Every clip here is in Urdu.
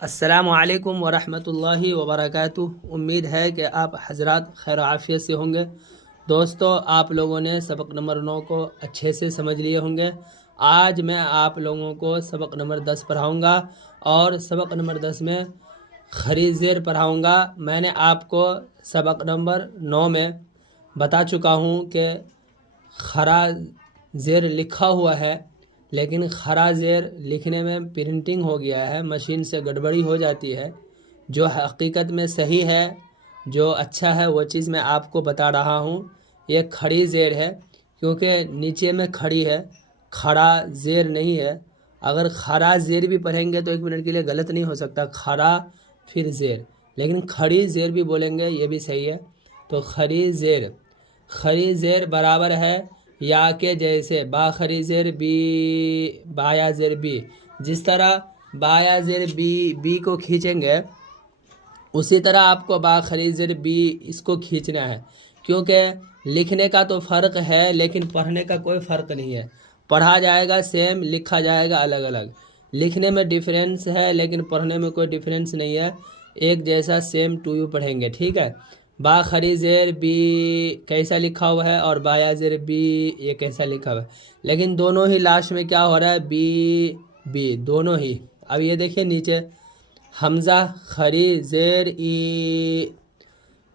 السلام علیکم ورحمۃ اللہ وبرکاتہ۔ امید ہے کہ آپ حضرات خیر و عافیت سے ہوں گے۔ دوستو، آپ لوگوں نے سبق نمبر 9 کو اچھے سے سمجھ لیے ہوں گے۔ آج میں آپ لوگوں کو سبق نمبر 10 پڑھاؤں گا اور سبق نمبر 10 میں خری زیر پڑھاؤں گا۔ میں نے آپ کو سبق نمبر 9 میں بتا چکا ہوں کہ خرا زیر لکھا ہوا ہے، لیکن خرا زیر لکھنے میں پرنٹنگ ہو گیا ہے، مشین سے گڑبڑی ہو جاتی ہے۔ جو حقیقت میں صحیح ہے، جو اچھا ہے، وہ چیز میں آپ کو بتا رہا ہوں۔ یہ کھڑی زیر ہے کیونکہ نیچے میں کھڑی ہے، کھڑا زیر نہیں ہے۔ اگر خرا زیر بھی پڑھیں گے تو ایک منٹ کے لیے غلط نہیں ہو سکتا، خرا پھر زیر، لیکن کھڑی زیر بھی بولیں گے، یہ بھی صحیح ہے۔ تو خری زیر برابر ہے یا کے جیسے با خری زیر بی، بایا زیر بی۔ جس طرح بایا زیر بی کو کھینچیں گے، اسی طرح آپ کو با خری زیر بی اس کو کھینچنا ہے، کیونکہ لکھنے کا تو فرق ہے لیکن پڑھنے کا کوئی فرق نہیں ہے۔ پڑھا جائے گا سیم، لکھا جائے گا الگ الگ۔ لکھنے میں ڈیفرنس ہے لیکن پڑھنے میں کوئی ڈیفرنس نہیں ہے، ایک جیسا سیم ٹو یو پڑھیں گے، ٹھیک ہے۔ با خری زیر بی کیسا لکھا ہوا ہے اور بایا زیر بی یہ کیسا لکھا ہوا ہے، لیکن دونوں ہی لاسٹ میں کیا ہو رہا ہے، بی دونوں ہی۔ اب یہ دیکھیں نیچے، حمزہ خری زیر ای،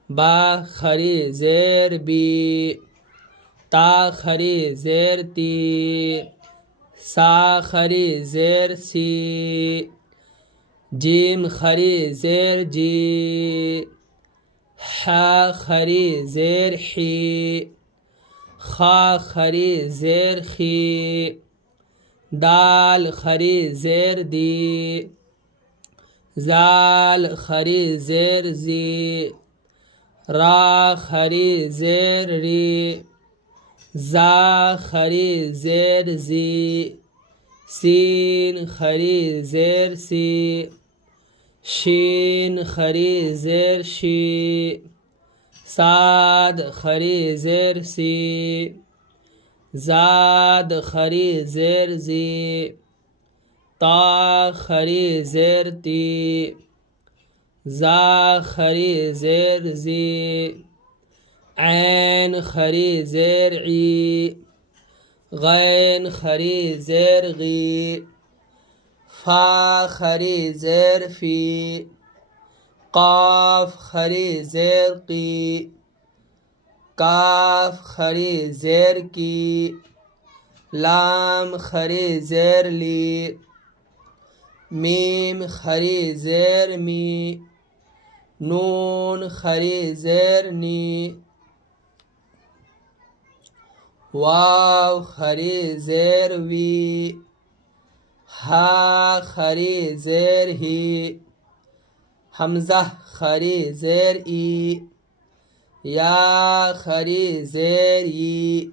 با خری زیر بی، تا خری زیر تی، سا خری زیر سی، جیم خری زیر جی، ح خری زیر حی، خا خری زیر خی، دال خری زیر دی، زال خری زیر زی، را خری زیر ری، زا خری زیر زی، سین خری زیر سی، شین خری زیر شی، صاد خری زیر سی، زاد خری زیر زی، تا خری زیر تی، زا خری زیر زی، عین خری زیر عی، غین خری زیر غی، فا خری زیر فی، قاف خری زیر قی، کاف خری زیر کی، لام خری زیر لی، میم خری زیر می، نون خری زیر نی، واو خری زیر وی، ہا خری زیر ہی، حمزہ خری زیر ای، یا خری زیر ای،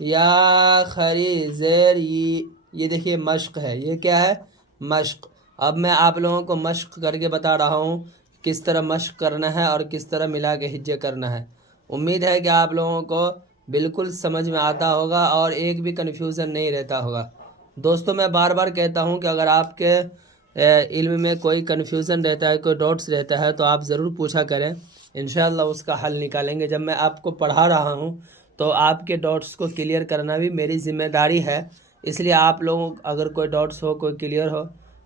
یا خری زیر ای۔ یہ دیکھیے مشق ہے، یہ کیا ہے، مشق۔ اب میں آپ لوگوں کو مشق کر کے بتا رہا ہوں کس طرح مشق کرنا ہے اور کس طرح ملا کے ہجے کرنا ہے۔ امید ہے کہ آپ لوگوں کو بالکل سمجھ میں آتا ہوگا اور ایک بھی کنفیوژن نہیں رہتا ہوگا۔ دوستو، میں بار بار کہتا ہوں کہ اگر آپ کے علم میں کوئی کنفیوژن رہتا ہے، کوئی ڈاؤٹس رہتا ہے تو آپ ضرور پوچھا کریں، انشاءاللہ اس کا حل نکالیں گے۔ جب میں آپ کو پڑھا رہا ہوں تو آپ کے ڈاؤٹس کو کلیئر کرنا بھی میری ذمہ داری ہے، اس لیے آپ لوگوں اگر کوئی ڈاؤٹس ہو، کوئی کلیئر ہو،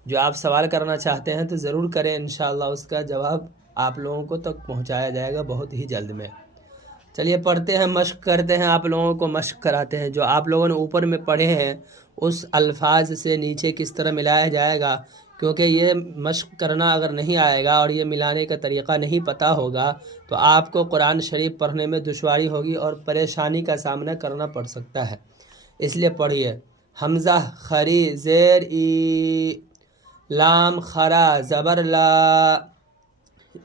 جو آپ سوال کرنا چاہتے ہیں تو ضرور کریں، انشاءاللہ اس کا جواب آپ لوگوں کو تک پہنچایا جائے گا بہت ہی جلد میں۔ چلیے پڑھتے ہیں، مشق کرتے ہیں، آپ لوگوں کو مشق کراتے ہیں۔ جو آپ لوگوں نے اوپر میں پڑھے ہیں اس الفاظ سے نیچے کس طرح ملایا جائے گا، کیونکہ یہ مشق کرنا اگر نہیں آئے گا اور یہ ملانے کا طریقہ نہیں پتہ ہوگا تو آپ کو قرآن شریف پڑھنے میں دشواری ہوگی اور پریشانی کا سامنا کرنا پڑ سکتا ہے۔ اس لیے پڑھیے، حمزہ خری زیر ای، لام خرا زبر لا،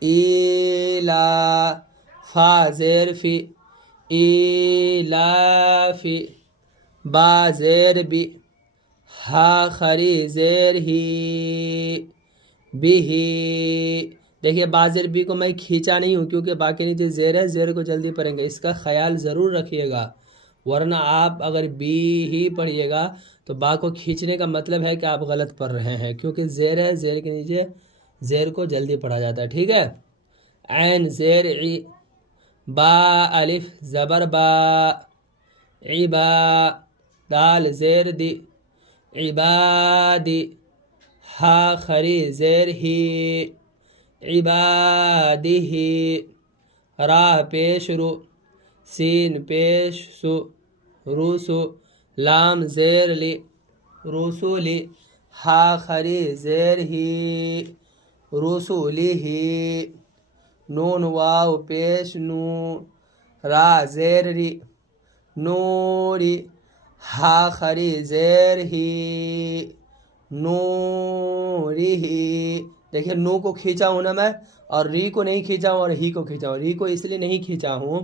ای لا، فا زیر فی، ای لا فی، با زیر بی، ہا خری زیر ہی، بھی ہی۔ دیکھیے با زیر بی کو میں کھینچا نہیں ہوں کیونکہ باقی نیچے زیر ہے، زیر کو جلدی پڑھیں گے، اس کا خیال ضرور رکھیے گا۔ ورنہ آپ اگر بی ہی پڑھیے گا تو با کو کھینچنے کا مطلب ہے کہ آپ غلط پڑھ رہے ہیں، کیونکہ زیر ہے، زیر کے نیچے زیر کو جلدی پڑھا جاتا ہے، ٹھیک ہے۔ عین زیر عی، با الف زبر با، عبا، دال زیر دی، عبادی، ہا خری زیر ہی، عبادی، را پیش رو، سین پیش سو، روسو، لام زیر لی، رسولی، ہا خری زیر ہی، رسولی ہی، نون واو پیش نو، را زیر ری، نوری، ہا خری زیر ہی، نوری ہی۔ دیکھیں نو کو کھینچا ہوں نا میں، اور ری کو نہیں کھینچا ہوں اور ہی کو کھینچا ہوں۔ ری کو اس لیے نہیں کھینچا ہوں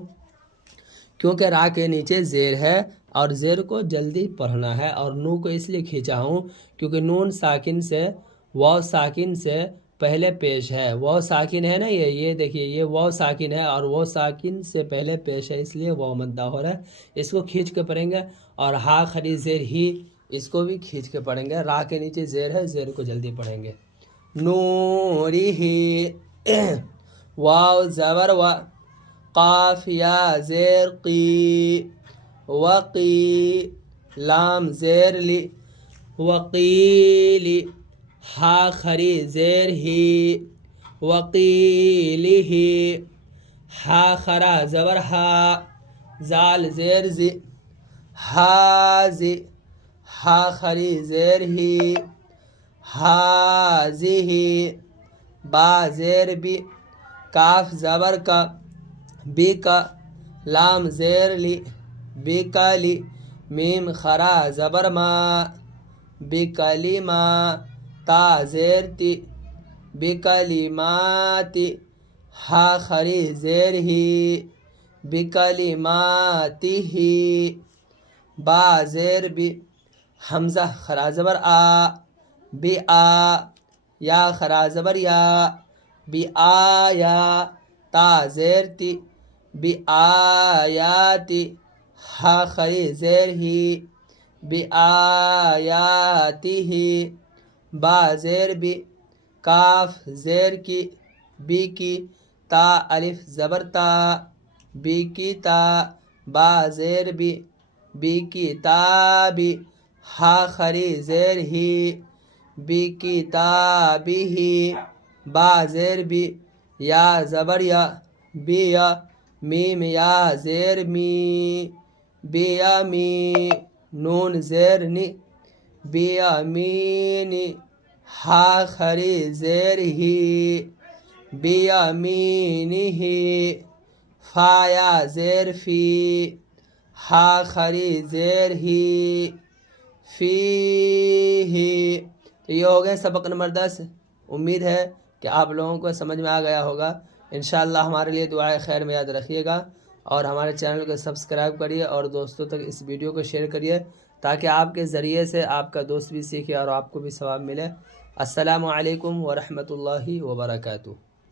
کیونکہ را کے نیچے زیر ہے اور زیر کو جلدی پڑھنا ہے، اور نو کو اس لیے کھینچا ہوں کیونکہ نون ساکن سے واو ساکن سے پہلے پیش ہے۔ واو ساکن ہے نا، یہ دیکھیے یہ واو ساکن ہے اور واو ساکن سے پہلے پیش ہے، اس لیے واو مدہ ہو رہا ہے، اس کو کھینچ کے پڑھیں گے۔ اور ہا خری زیر ہی، اس کو بھی کھینچ کے پڑھیں گے، را کے نیچے زیر ہے، زیر کو جلدی پڑھیں گے۔ نوری ہی، واو زبر و، قاف یا زیر قی، وقی، لام زیر لی، وقیلی، ہا خری زیر ہی، وقیلی ہی، ہا خرا زبر ہا، زال زیر زی، ہازی، ہا خری زیر ہی، ہازی، با زیر بی، کاف زبر کا، بی کا، لام زیر لی، بی کا لی، میم خرا زبر ما، بی کلی ما، تا زیر تی، بی کلی ماتی، ہا خری زیر ہی، بی کلی ماتی ہی، با زیر بی، حمزہ خرا زبر آ، بی آ، یا خرا زبر یا، بی آیا، تا زیر تی، بی آیاتی، ہا خری زیر ہی، بی آیاتی ہی، با زیر بی، کاف زیر کی، بی کی، تا الف زبر تا، بی کی تا، با زیر بی، بی کی تابی، ہا خری زیر ہی، بی کی تابی ہی، با زیر بی، یا زبر یا، بی یا، میم یا زیر می، بی یا می، نون زیر نی، بی یا مینی، ہا خری زیر ہی، بی یا مینی ہی، فا یا زیر فی، ہا خری زیر ہی، فی ہی۔ تو یہ ہو گئے سبق نمبر 10۔ امید ہے کہ آپ لوگوں کو سمجھ میں آ گیا ہوگا۔ انشاءاللہ ہمارے لیے دعائے خیر میں یاد رکھیے گا، اور ہمارے چینل کو سبسکرائب کریے اور دوستوں تک اس ویڈیو کو شیئر کریے، تاکہ آپ کے ذریعے سے آپ کا دوست بھی سیکھے اور آپ کو بھی ثواب ملے۔ السلام علیکم ورحمۃ اللہ وبرکاتہ۔